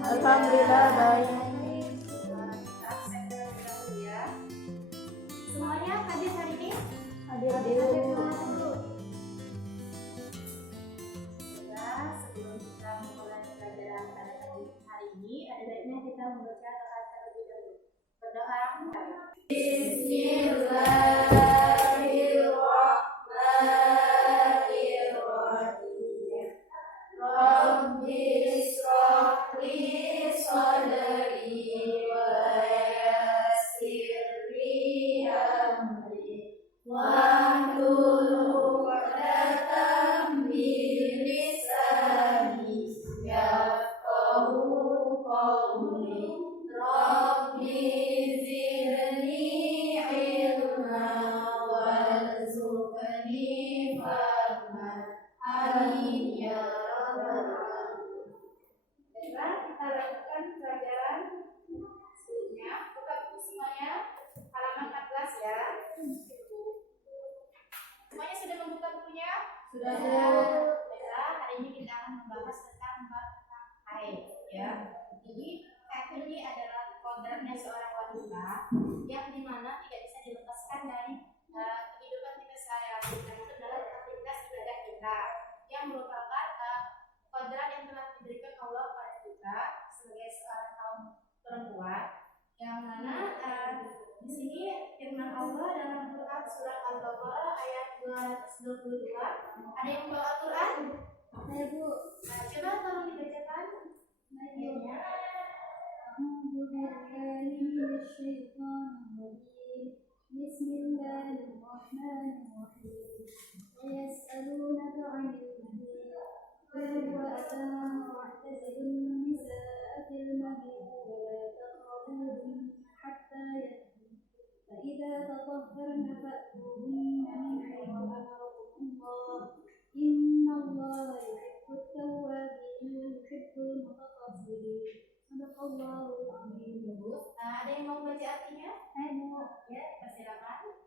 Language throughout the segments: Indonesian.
Alhamdulillah baik. Kita segera dahulu ya. Semuanya hadir hari ini? Hadir. Sebelum kita memulai pelajaran pada hari ini, ada baiknya kita membaca doa terlebih dahulu. Berdoa. Bismillahirrahmanirrahim. Rabbi shrah li sadri wa yassir li amri wahlul 'uqdatam min lisani yafqahu qawli. Rabbi zidni ilma warzuqni fahman. Amin ya rabbal alamin. Baiklah, kita lakukan pelajaran sebelumnya. Buka buku semuanya, halaman 14 ya. Semuanya sudah membuka bukunya? Sudah. Baiklah, hari ini kita akan membahas tentang bab tentang haid ya. Jadi haid ini adalah kodratnya seorang wanita yang dimana tidak bisa dilepaskan dari kehidupan kita sehari-hari, termasuk dalam aktivitas ibadah kita, yang merupakan kodrat yang telah diberikan Allah kepada kita sebagai seorang kaum perempuan, yang mana di sini firman Allah dalam Quran surat Al-Baqarah ayat 222. Ada yang bawa Al-Quran? Saya Bu. Coba tolong dibacakan ayatnya. Bismillahirrahmanirrahim. Yas'alunaka 'anil mahid. Qul huwa adhan wa'tazilun nisaa fil mahid wa la taqrabuhunna hatta yatahharna. Fa idza tatahharna fa'tuhunna min haythu amarakumullah. Innallaha yuhibbut tawwabin wa yuhibbul mutatahhirin. Sadaqallahul azim. Ada yang mau baca artinya? Saya Bu. Ya, silakan.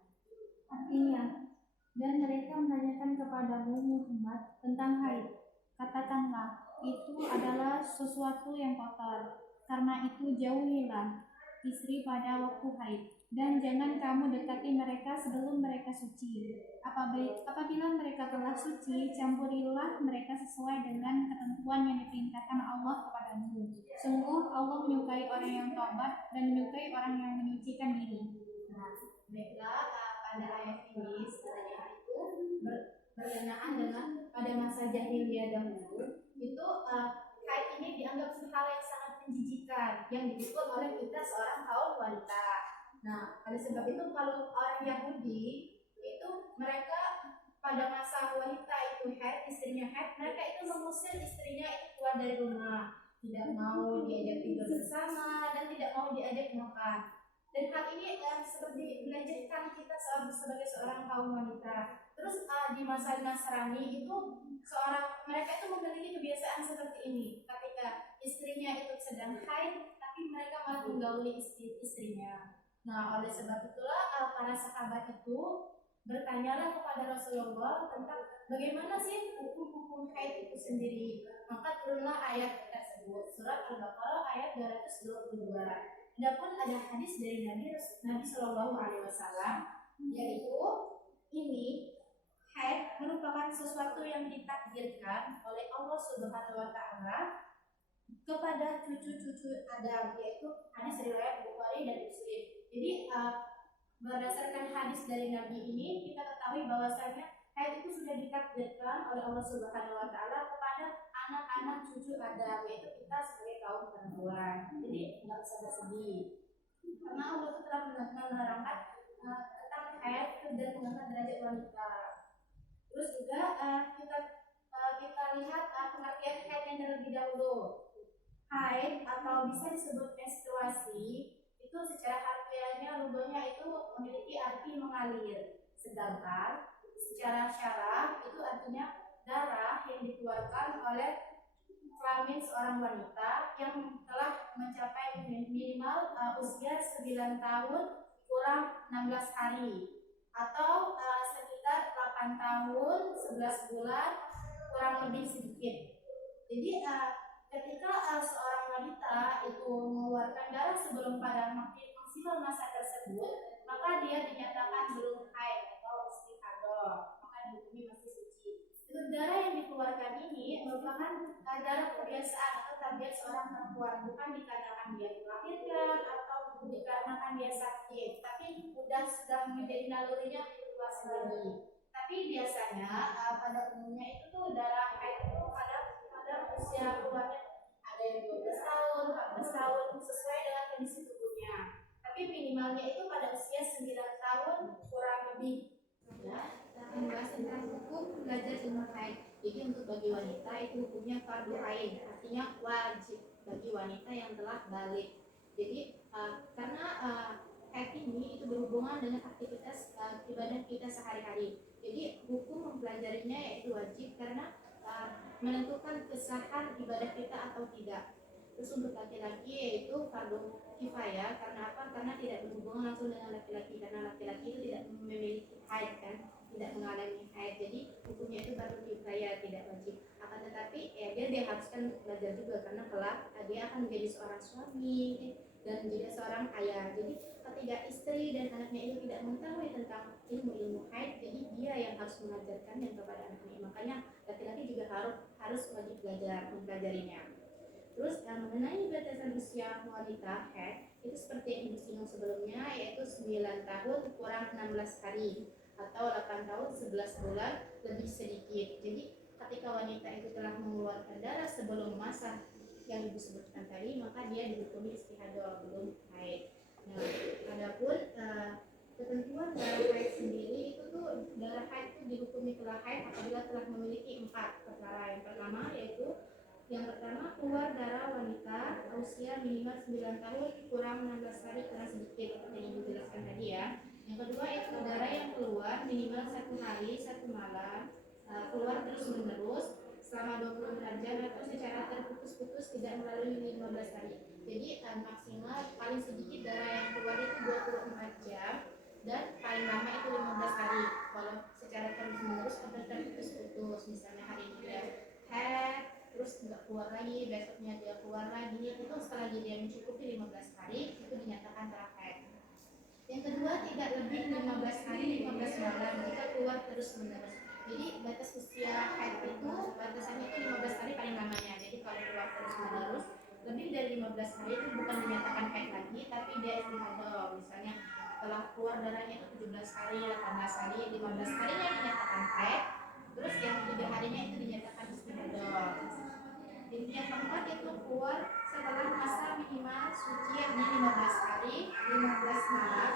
Artinya, dan mereka menanyakan kepadamu Muhammad tentang haid. Katakanlah, itu adalah sesuatu yang kotor. Karena itu jauhilah istri pada waktu haid, dan jangan kamu dekati mereka sebelum mereka suci. Apabila mereka telah suci, campurilah mereka sesuai dengan ketentuan yang diperintahkan Allah kepadamu. Sungguh Allah menyukai orang yang taubat dan menyukai orang yang menyucikan diri. Baiklah, pada ayat ini sebenarnya itu berkenaan dengan pada masa jahiliyah dahulu itu haid ini dianggap hal yang sangat menjijikan yang dipikul oleh kita seorang kaum wanita. Nah, oleh sebab itu kalau orang Yahudi itu mereka pada masa wanita itu haid, istrinya haid, mereka itu mengusir istrinya itu keluar dari rumah, tidak mau diajak tidur bersama dan tidak mau diajak makan. Dan hal ini seperti melecehkan kita sebagai seorang kaum wanita. Terus di masa Nasrani itu mereka itu memiliki kebiasaan seperti ini. Ketika istrinya itu sedang haid, tapi mereka malah menggauli istrinya. Nah, oleh sebab itulah para sahabat itu bertanyalah kepada Rasulullah tentang bagaimana sih hukum haid itu sendiri. Maka turunlah ayat tersebut, surat Al-Baqarah ayat 222. Adapun ada hadis dari Nabi Shallallahu Alaihi Wasallam, yaitu ini haid merupakan sesuatu yang ditakdirkan oleh Allah Subhanahu Wa Taala kepada cucu-cucu Adam, yaitu hadis riwayat Bukhari dan Muslim. Jadi berdasarkan hadis dari Nabi ini kita ketahui bahwasanya haid itu sudah ditakdirkan oleh Allah Subhanahu Wa Taala kepada anak-anak cucu Adam, yaitu kita sebagai kaum perempuan. Jadi nggak usah bersedih, karena Allah itu telah menerangkan tentang haid dan mengangkat derajat wanita. Terus juga kita lihat pengertian haid yang terlebih dahulu. Haid atau bisa disebut menstruasi itu secara harfiahnya rubahnya itu memiliki arti mengalir, sedangkan secara syarah itu artinya darah yang dikeluarkan oleh kelamin seorang wanita yang telah mencapai minimal usia 9 tahun kurang 16 hari atau sekitar 8 tahun 11 bulan kurang lebih sedikit. Jadi ketika seorang wanita itu mengeluarkan darah sebelum pada maksimal masa tersebut, maka dia dinyatakan belum haid atau istihadah, maka dihukumi masih suci. Itu darah yang dikeluarkan ini merupakan darah kebiasaan atau tabiat seorang perempuan, bukan dikarenakan dia dilahirkan atau dikarenakan dia sakit, tapi sudah menjadi nalurinya itu luas lagi. Tapi biasanya pada umumnya itu tuh darah haid itu pada usia keluarnya ada yang 12 tahun, 14 tahun sesuai dengan kondisi tubuhnya. Tapi minimalnya itu pada usia 9 tahun kurang lebih. Ya, kita membahas tentang hukum belajar ilmu haid. Jadi untuk bagi wanita itu hukumnya fardu ain, artinya wajib bagi wanita yang telah balik. Jadi karena haid ini itu berhubungan dengan aktivitas ibadah kita sehari-hari. Jadi hukum mempelajarinya yaitu wajib karena menentukan kesahan ibadah kita atau tidak. Terus untuk laki-laki yaitu fardu kifayah, karena apa? Karena tidak berhubungan langsung dengan laki-laki, karena laki-laki itu tidak memiliki haid kan, tidak mengalami haid. Jadi hukumnya itu fardu kifayah, tidak wajib. Akan tetapi dia diharuskan untuk belajar juga karena kelak dia akan menjadi seorang suami dan juga seorang ayah. Jadi ketika istri dan anaknya itu tidak mengetahui tentang ilmu haid, jadi dia yang harus mengajarkannya kepada anaknya. Makanya laki-laki juga harus wajib belajar mempelajarinya. Terus mengenai batasan usia wanita haid itu seperti yang disinggung sebelumnya, yaitu 9 tahun kurang 16 hari atau 8 tahun 11 bulan lebih sedikit. Jadi ketika wanita itu telah mengeluarkan darah sebelum masa yang ibu sebutkan tadi, maka dia dihukumi istihadah, belum haid. Nah, adapun ketentuan darah haid sendiri itu tuh, darah haid itu dihukumi telah haid apabila telah memiliki 4 perkara. Yang pertama keluar darah wanita usia minimal 9 tahun kurang 16 hari kurang sedikit, seperti yang ibu jelaskan tadi ya. Yang kedua itu darah yang keluar minimal 1 hari 1 malam, keluar terus menerus selama 24 jam atau secara terputus-putus tidak melalui 15 hari. Jadi maksimal paling sedikit darah yang keluar itu 24 jam dan paling lama itu 15 hari. Kalau secara terus-menerus atau terputus-putus, misalnya hari ini dia haid terus nggak keluar lagi, besoknya dia keluar lagi, itu setelah dia mencukupi 15 hari itu dinyatakan telah haid. Yang kedua, tidak lebih 15 hari 15 malam jika keluar terus menerus. Jadi batas usia haid itu batasannya itu 15 hari paling lamanya. Jadi kalau keluar terus menerus lebih dari 15 hari itu bukan dinyatakan haid lagi, tapi dia istihadah. Misalnya setelah keluar darahnya itu 17 hari, 18 hari, 15 harinya dinyatakan haid, terus yang 3 harinya itu dinyatakan istihadah. Yang keempat itu keluar setelah masa minimal suci yakni 15 hari 15 malam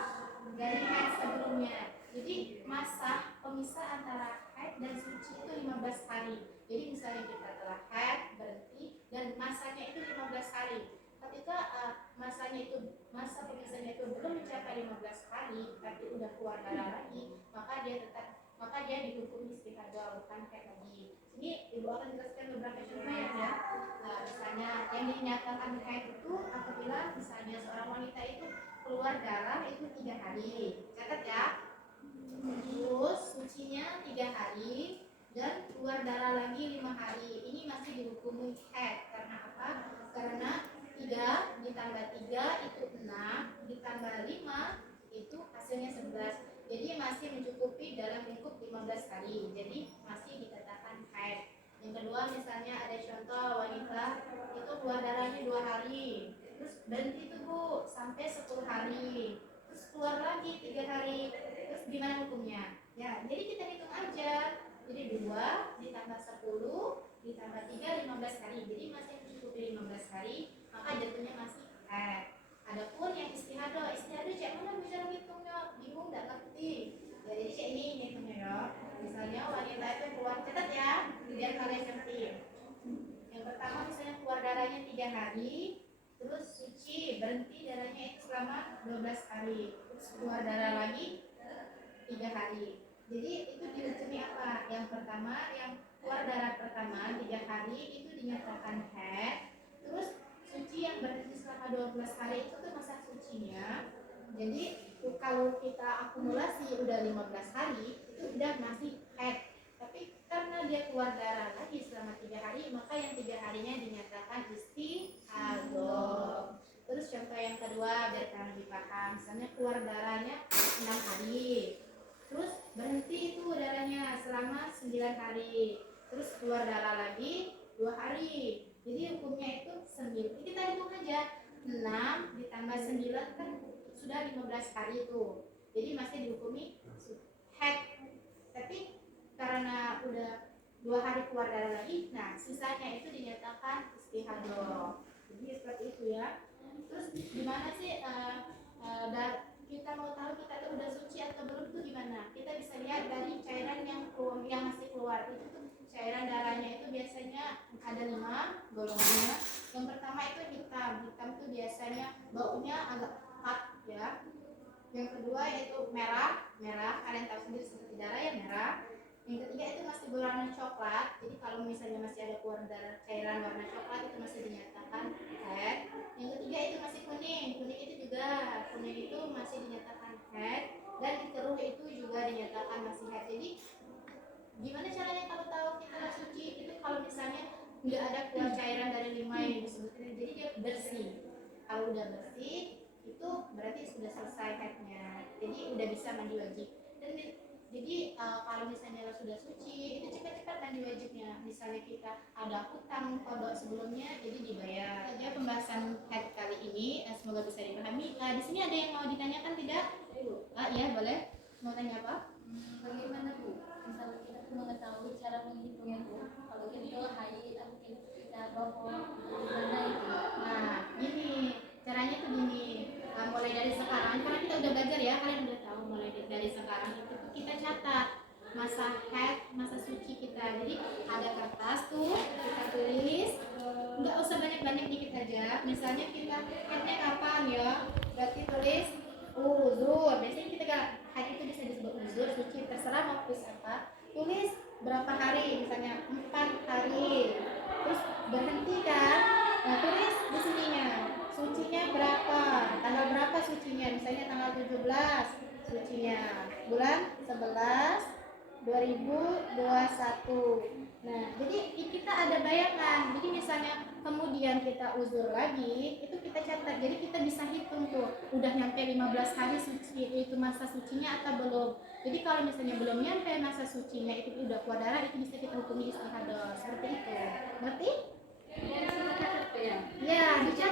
dari haid sebelumnya. Jadi masa pemisah antara haid dan suci itu 15 hari. Jadi misalnya kita telah haid berhenti dan masanya itu 15 hari. Ketika masa pemisahnya itu belum mencapai 15 hari tapi udah keluar darah lagi, maka dia dihukum istihadah, bukan haid lagi. Ini ibu akan jelaskan beberapa contoh ya. Nah, misalnya yang dinyatakan haid itu apabila misalnya seorang wanita itu keluar darah itu 3 hari, catat ya. Terus sucinya 3 hari dan keluar darah lagi 5 hari. Ini masih dihukumi haid. Karena apa? Karena 3 ditambah 3 itu 6, ditambah 5 itu hasilnya 11. Jadi masih mencukupi dalam lingkup 15 hari. Jadi masih dikatakan haid. Yang kedua misalnya ada contoh wanita itu keluar darahnya 2 hari, terus berhenti tuh bu sampai 10 hari, terus keluar lagi 3 hari, terus gimana hukumnya? Ya jadi kita hitung aja, jadi 2 ditambah 10 ditambah 3 15 hari, jadi masih mencukupi 15 hari, maka jatuhnya masih haid. Adapun yang istihadah cek mana bicara hitungnya, bingung nggak ngerti. Ya, jadi cek ini hitungnya ya. Misalnya wanita itu keluar, catat ya, biar kalian ngerti. Yang pertama misalnya keluar darahnya 3 hari, terus suci berhenti darahnya itu selama 12 hari, terus keluar darah lagi 3 hari. Jadi itu dihukumi apa? Yang pertama, yang keluar darah pertama 3 hari itu dinyatakan haid. Terus suci yang berhenti selama 12 hari itu tuh masa sucinya. Jadi kalau kita akumulasi udah 15 hari itu udah masih haid. Tapi karena dia keluar darah lagi selama 3 hari, maka yang 3 harinya dinyatakan misalnya keluar darahnya 6 hari, terus berhenti itu darahnya selama 9 hari, terus keluar darah lagi 2 hari. Jadi hukumnya itu 9. Kita hitung aja, 6 ditambah 9 kan sudah 15 hari itu. Jadi masih dihukumi haid. Tapi karena udah 2 hari keluar darah lagi, nah sisanya itu dinyatakan istihadah. Jadi seperti itu ya. Terus gimana sih kita mau tahu kita tuh udah suci atau belum tuh gimana? Kita bisa lihat dari cairan yang masih keluar. Itu tuh cairan darahnya itu biasanya ada 5 golongannya. Yang pertama itu hitam. Hitam tuh biasanya baunya agak pekat ya. Yang kedua itu merah. Kalian tahu sendiri seperti darah ya, merah. Yang ketiga itu masih berwarna coklat. Jadi kalau misalnya masih ada keluar darah cairan warna coklat itu masih dinyatakan haid. Yang ketiga itu masih kuning. Kuning itu masih dinyatakan haid. Dan keruh itu juga dinyatakan masih haid. Jadi gimana caranya kalau tahu kita suci? Itu kalau misalnya nggak ada keluar cairan dari 5 yang disebutkan, jadi dia bersih. Kalau udah bersih itu berarti sudah selesai haidnya. Jadi udah bisa mandi wajib. Dan jadi kalau misalnya sudah suci itu cepat-cepat mandi wajibnya. Misalnya kita ada hutang kodok sebelumnya, jadi dibayar. Saja pembahasan haid kali ini, semoga bisa dipahami. Di sini ada yang mau ditanyakan tidak? Ya boleh. Mau tanya apa? Bagaimana Bu? Misalnya kita tuh mengetahui cara menghitungnya Bu. Kalau kita haid atau kita bohong, gimana itu? Nah, gini caranya tuh gini. Mulai dari sekarang, karena kita udah belajar ya, kalian udah tahu mulai dari sekarang itu tuh kita catat masa haid, masa suci kita. Jadi ada kertas tuh kita tulis, nggak usah banyak-banyak, dikit aja. Misalnya kita haidnya kapan ya, berarti tulis uzur. Biasanya kita haid itu bisa disebut uzur, suci, terserah mau tulis apa. Tulis berapa hari, misalnya 4 hari, terus berhenti kan. Nah tulis di sininya sucinya berapa, tanggal berapa sucinya, misalnya tanggal 17 sucinya bulan 11 2021. Nah jadi kita ada bayangan. Jadi misalnya kemudian kita uzur lagi, itu kita catat. Jadi kita bisa hitung tuh udah nyampe 15 hari suci itu masa sucinya atau belum. Jadi kalau misalnya belum nyampe masa sucinya itu udah keluar darah, itu bisa kita hukumi istihadah. Seperti itu. Ngerti? Ya, Ya, dicatat.